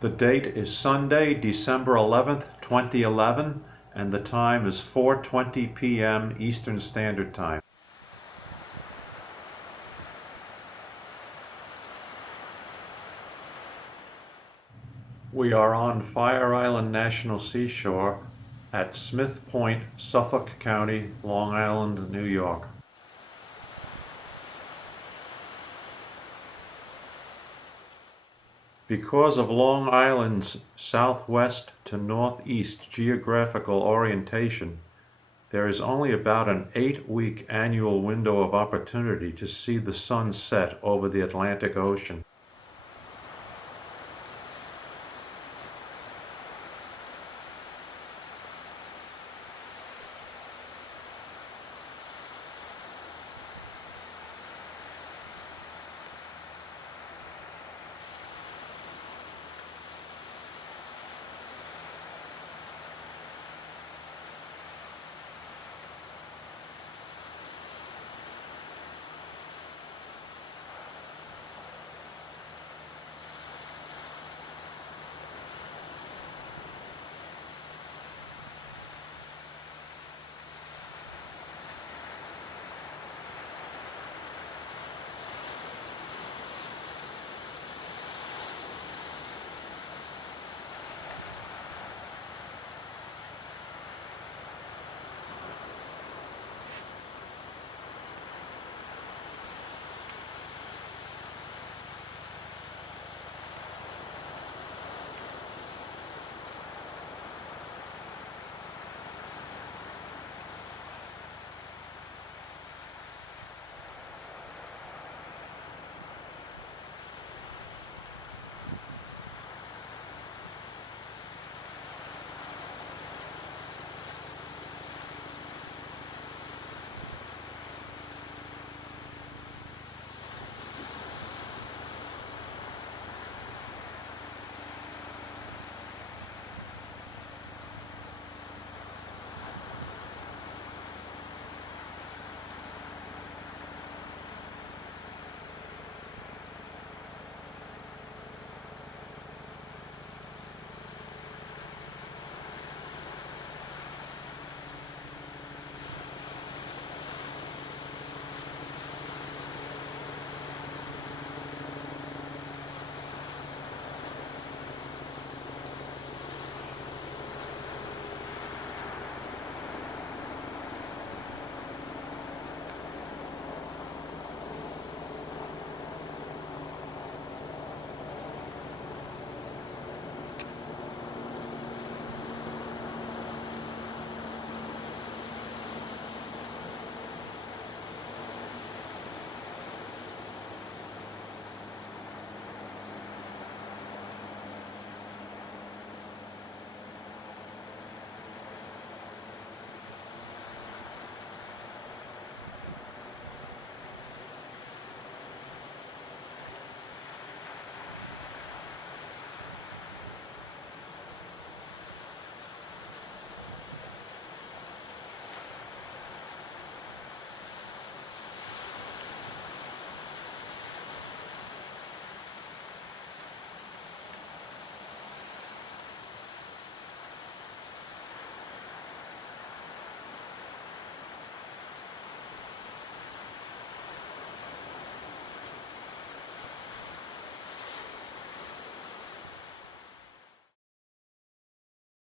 The date is Sunday, December 11th, 2011, and the time is 4:20 p.m. Eastern Standard Time. We are on Fire Island National Seashore at Smith Point, Suffolk County, Long Island, New York. Because of Long Island's southwest to northeast geographical orientation, there is only about an 8-week annual window of opportunity to see the sun set over the Atlantic Ocean.